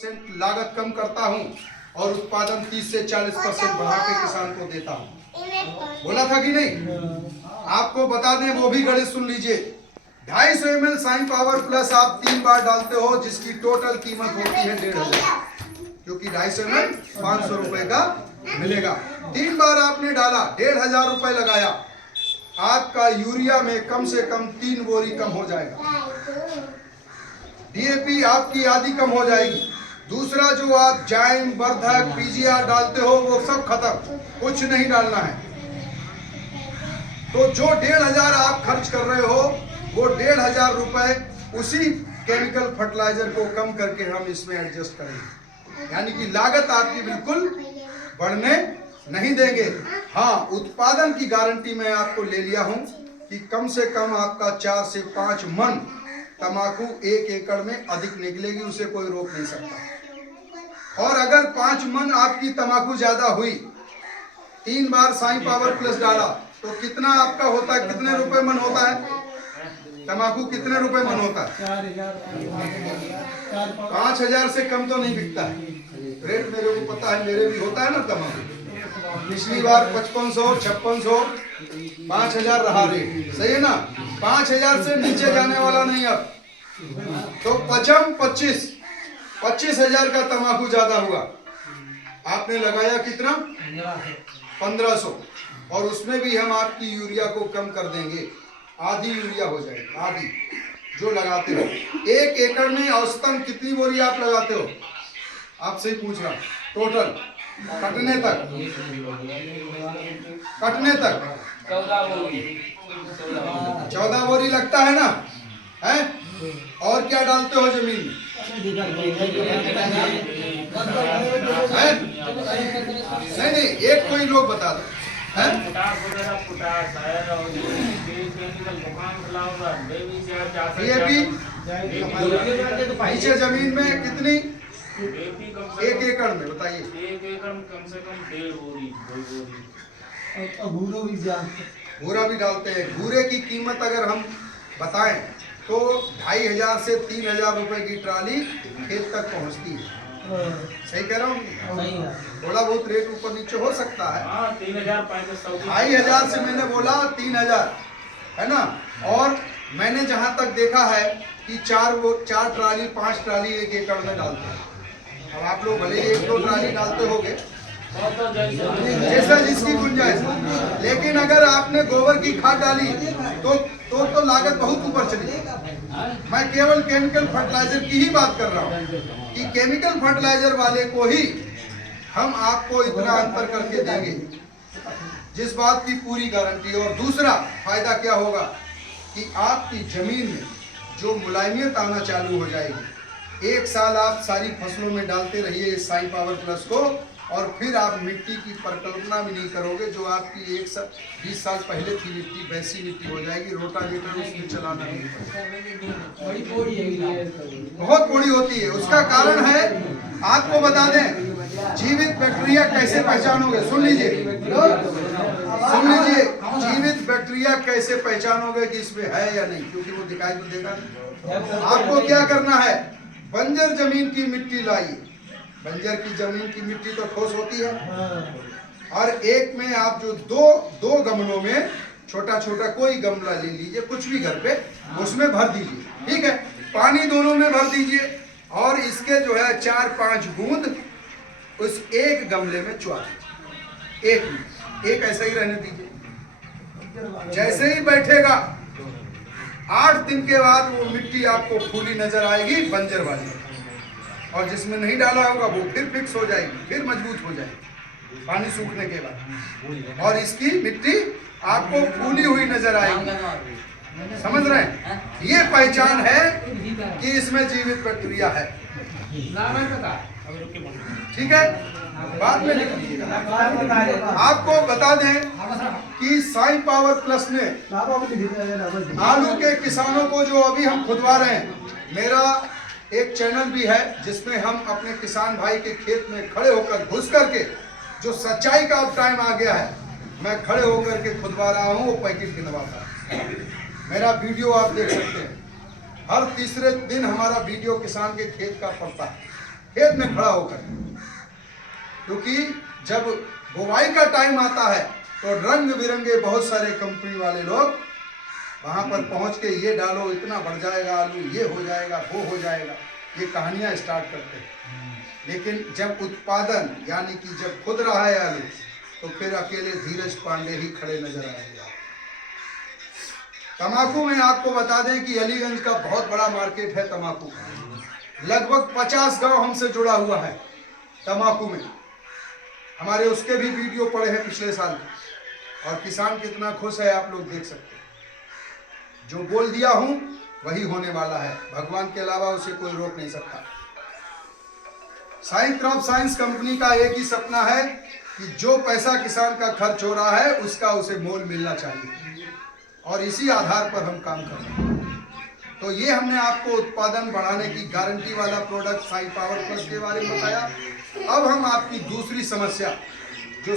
लागत कम करता हूं और उत्पादन 30 से 40% बढ़ा के किसान को देता हूं। बोला था कि नहीं? आपको बता दें, वो भी गणित सुन लीजिए। 250 ml साइन पावर प्लस आप 3 बार डालते हो, जिसकी टोटल कीमत होती है 1500, क्योंकि 250 ml 500 रुपए का मिलेगा। 3 बार आपने डाला, 1500 रुपए लगाया, आपका यूरिया में कम से कम 3 बोरी कम हो जाएगा। डीएपी आपकी आधी कम हो जाएगी। दूसरा, जो आप जाइम, वर्धक, पीजीआर डालते हो, वो सब खत्म, कुछ नहीं डालना है। तो जो 1500 आप खर्च कर रहे हो, वो 1500 रुपए उसी केमिकल फर्टिलाइजर को कम करके हम इसमें एडजस्ट करेंगे, यानी कि लागत आपकी बिल्कुल बढ़ने नहीं देंगे। हाँ, उत्पादन की गारंटी मैं आपको ले लिया हूं कि कम से कम आपका 4 से 5 मन तंबाकू 1 एकड़ में अधिक निकलेगी, उसे कोई रोक नहीं सकता। और अगर 5 मन आपकी तंबाकू ज्यादा हुई, 3 बार साइन पावर प्लस डाला, तो कितना आपका होता है? कितने रुपए मन होता है तंबाकू? कितने रुपए मन होता है? 5000 से कम तो नहीं बिकता है। रेट मेरे को पता है, मेरे भी होता है ना तंबाकू। पिछली बार 5500, 5600, 5000 रहा रेट, सही है ना? 5000 से नीचे जाने वाला नहीं अब। तो 25,000 का तंबाकू ज्यादा हुआ। आपने लगाया कितना? 1500, और उसमें भी हम आपकी यूरिया को कम कर देंगे, आधी यूरिया हो जाएगी, आधी जो लगाते हो। 1 एकड़ में औसतन कितनी बोरी आप लगाते हो? आपसे ही पूछ रहा, टोटल कटने तक 14 बोरी लगता है ना? है? और क्या डालते हो जमीन में? नहीं, एक कोई लोग बता दो। नीचे जमीन में कितनी? 1 एकड़ में बताइए। 1 एकड़ में कम से कम 1.5 बोरी। भूरा भी डालते हैं। भूरे की कीमत अगर हम बताएं तो 2500 से 3000 रुपए की ट्राली खेत तक पहुंचती है। सही कह रहा हूँ? थोड़ा बहुत रेट ऊपर नीचे हो सकता है। 2500 से मैंने बोला 3000, है ना? और मैंने जहां तक देखा है कि 4 ट्राली 5 ट्राली 1 एकड़ में डालते हैं। अब आप लोग भले 1-2 ट्राली डालते होगे, जैसा जिसकी गुंजाइश, लेकिन अगर आपने गोबर की खाद डाली तो लागत बहुत ऊपर चली। मैं केवल केमिकल फर्टिलाइजर की ही बात कर रहा हूँ कि केमिकल फर्टिलाइजर वाले को ही हम आपको इतना अंतर करके देंगे, जिस बात की पूरी गारंटी। और दूसरा फायदा क्या होगा कि आपकी जमीन में जो मुलायमियत आना चालू हो जाएगी। 1 साल आप सारी फसलों में डालते रहिए इस साइन पावर प्लस को, और फिर आप मिट्टी की परिकल्पना भी नहीं करोगे। जो आपकी 20 साल पहले की मिट्टी, वैसी मिट्टी हो जाएगी। रोटावेटर उसमें चलाना नहीं पड़ेगा। बहुत बड़ी होती है। उसका कारण है, आपको बता दें, जीवित बैक्टीरिया कैसे पहचानोगे? सुन लीजिए, जीवित बैक्टीरिया कैसे पहचानोगे कि इसमें है या नहीं, क्योंकि वो दिखाई तो देगा नहीं। आपको क्या करना है? बंजर जमीन की मिट्टी लाइए। बंजर की जमीन की मिट्टी तो ठोस होती है, और एक में आप जो दो गमलों में छोटा छोटा कोई गमला ले लीजिए, कुछ भी घर पे, उसमें भर दीजिए। ठीक है? पानी दोनों में भर दीजिए, और इसके जो है 4-5 बूंद उस एक गमले में चुआ दीजिए। एक ऐसा ही रहने दीजिए। जैसे ही बैठेगा, 8 दिन के बाद वो मिट्टी आपको फूली नजर आएगी, बंजर वाली। और जिसमें नहीं डाला होगा वो फिर फिक्स हो जाएगी, फिर मजबूत हो जाएगी पानी सूखने के बाद, और इसकी मिट्टी आपको फूली हुई नजर आएगी। समझ रहे हैं? ये पहचान है कि इसमें जीवित बैक्टीरिया है। ठीक है? बाद में लिख लीजिएगा। आपको बता दें कि साइन पावर प्लस में आलू के किसानों को जो अभी हम खुदवा रहे हैं, मेरा एक चैनल भी है जिसमें हम अपने किसान भाई के खेत में खड़े होकर, घुस करके, जो सच्चाई का अब टाइम आ गया है, मैं खड़े होकर के खुदवा रहा हूँ, वो पैकेट गिनवाता। मेरा वीडियो आप देख सकते हैं। हर तीसरे दिन हमारा वीडियो किसान के खेत का पड़ता है। खेत में खड़ा होकर, क्योंकि जब बुवाई का टाइम आता है तो रंग बिरंगे बहुत सारे कंपनी वाले लोग वहां पर पहुंच के ये डालो इतना बढ़ जाएगा आलू, ये हो जाएगा, वो हो जाएगा, ये कहानियां स्टार्ट करते हैं। लेकिन जब उत्पादन यानी कि जब खुद रहा है आलू, तो फिर अकेले धीरज पांडे ही खड़े नजर आएंगे। तंबाकू में आपको बता दें कि अलीगंज का बहुत बड़ा मार्केट है तंबाकू का। लगभग 50 गांव हमसे जुड़ा हुआ है तंबाकू में। हमारे उसके भी वीडियो पड़े हैं पिछले साल के, और किसान कितना खुश है आप लोग देख सकते हैं। जो बोल दिया हूं वही होने वाला है, भगवान के अलावा उसे कोई रोक नहीं सकता। साइंस क्रॉप साइंस कंपनी का एक ही सपना है कि जो पैसा किसान का खर्च हो रहा है उसका उसे मोल मिलना चाहिए, और इसी आधार पर हम काम कर रहे हैं। तो ये हमने आपको उत्पादन बढ़ाने की गारंटी वाला प्रोडक्ट साई पावर प्लस के बारे में बताया। अब हम आपकी दूसरी समस्या जो